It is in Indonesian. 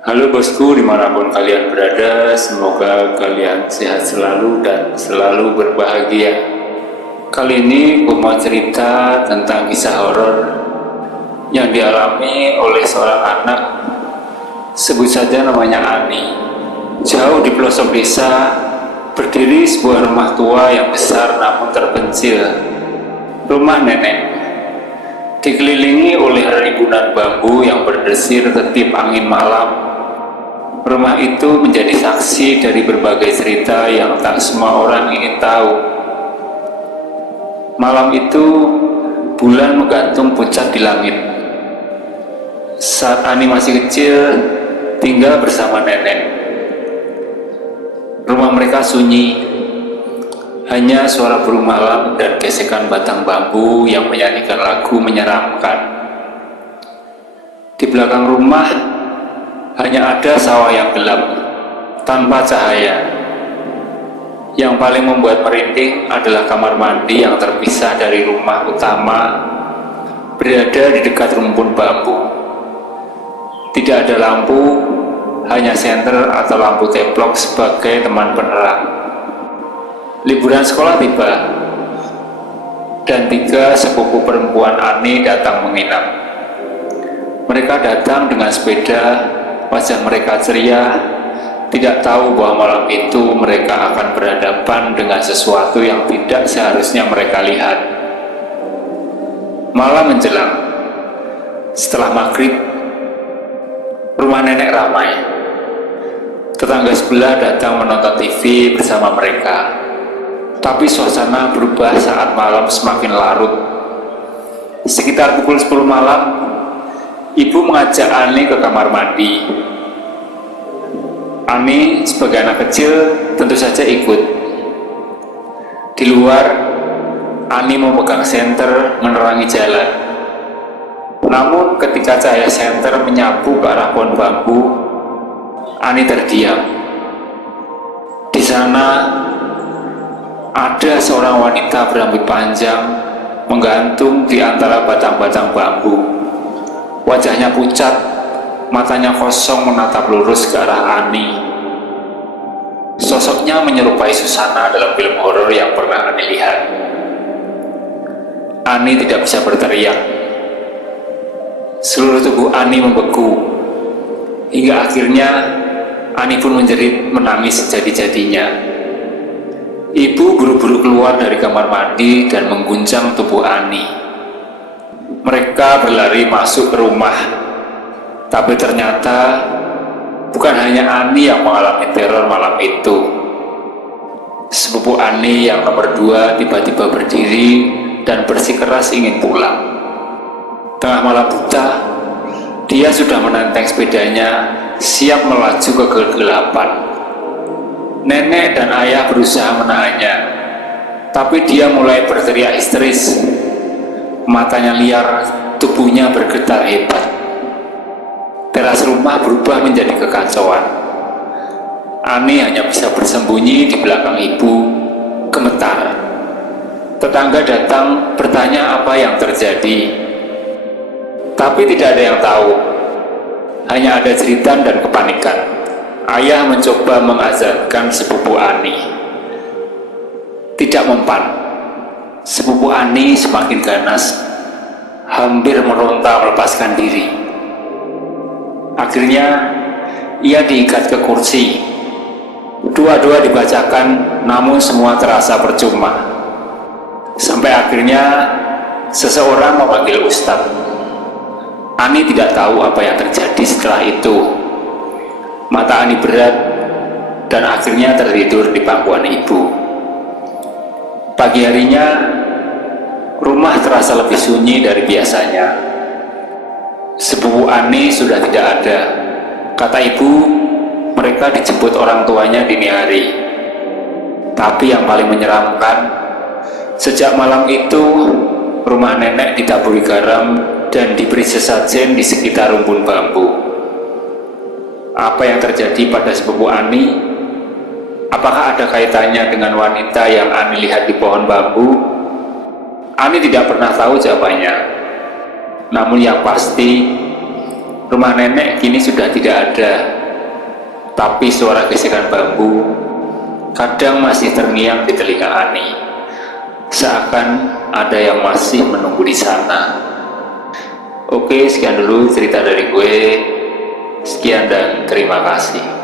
Halo bosku, dimanapun kalian berada, semoga kalian sehat selalu dan selalu berbahagia. Kali ini gue mau cerita tentang kisah horor yang dialami oleh seorang anak, sebut saja namanya Ani. Jauh di pelosok desa, berdiri sebuah rumah tua yang besar namun terpencil. Rumah nenek, dikelilingi oleh rimbunan bambu yang berdesir tertib angin malam. Rumah itu menjadi saksi dari berbagai cerita yang tak semua orang ingin tahu. Malam itu, bulan menggantung pucat di langit. Saat Ani masih kecil, tinggal bersama nenek. Rumah mereka sunyi, hanya suara burung malam dan gesekan batang bambu yang menyanyikan lagu menyeramkan. Di belakang rumah, hanya ada sawah yang gelap, tanpa cahaya. Yang paling membuat merinding adalah kamar mandi yang terpisah dari rumah utama, berada di dekat rumpun bambu. Tidak ada lampu, hanya senter atau lampu teplok sebagai teman penerang. Liburan sekolah tiba, dan 3 sepupu perempuan Ani datang menginap. Mereka datang dengan sepeda. Wajah mereka ceria, tidak tahu bahwa malam itu mereka akan berhadapan dengan sesuatu yang tidak seharusnya mereka lihat. Malam menjelang, setelah maghrib, rumah nenek ramai. Tetangga sebelah datang menonton TV bersama mereka. Tapi suasana berubah saat malam semakin larut. Sekitar pukul 10 malam, ibu mengajak Ani ke kamar mandi. Ani sebagai anak kecil tentu saja ikut. Di luar, Ani memegang senter menerangi jalan. Namun ketika cahaya senter menyapu ke arah pohon bambu, Ani terdiam. Di sana ada seorang wanita berambut panjang menggantung di antara batang-batang bambu. Wajahnya pucat, matanya kosong menatap lurus ke arah Ani. Sosoknya menyerupai Susana dalam film horor yang pernah Ani lihat. Ani tidak bisa berteriak. Seluruh tubuh Ani membeku. Hingga akhirnya Ani pun menjerit menangis sejadi-jadinya. Ibu buru-buru keluar dari kamar mandi dan mengguncang tubuh Ani. Mereka berlari masuk ke rumah. Tapi ternyata bukan hanya Ani yang mengalami teror malam itu. Sepupu Ani yang nomor 2 tiba-tiba berdiri dan bersikeras ingin pulang. Tengah malam buta, dia sudah menenteng sepedanya, siap melaju ke kegelapan. Nenek dan ayah berusaha menahannya, tapi dia mulai berteriak histeris. Matanya liar, tubuhnya bergetar hebat. Teras rumah berubah menjadi kekacauan. Ani hanya bisa bersembunyi di belakang ibu, gemetar. Tetangga datang bertanya apa yang terjadi. Tapi tidak ada yang tahu. Hanya ada jeritan dan kepanikan. Ayah mencoba mengazankan sepupu Ani. Tidak mempan. Sepupu Ani semakin ganas, hampir meronta melepaskan diri. Akhirnya, ia diikat ke kursi. Dua-dua dibacakan, namun semua terasa percuma. Sampai akhirnya, seseorang memanggil Ustadz. Ani tidak tahu apa yang terjadi setelah itu. Mata Ani berat, dan akhirnya tertidur di pangkuan ibu. Pagi harinya, rumah terasa lebih sunyi dari biasanya. Sepupu Ani sudah tidak ada. Kata ibu, mereka dijemput orang tuanya dini hari. Tapi yang paling menyeramkan, sejak malam itu, rumah nenek ditaburi garam dan diberi sesajen di sekitar rumpun bambu. Apa yang terjadi pada sepupu Ani? Apakah ada kaitannya dengan wanita yang Ani lihat di pohon bambu? Ani tidak pernah tahu jawabannya. Namun yang pasti, rumah Rumah nenek kini sudah tidak ada, tapi suara gesekan bambu kadang masih terngiang di telinga Ani, seakan ada yang masih menunggu di sana. Oke, sekian dulu cerita dari gue. Sekian dan terima kasih.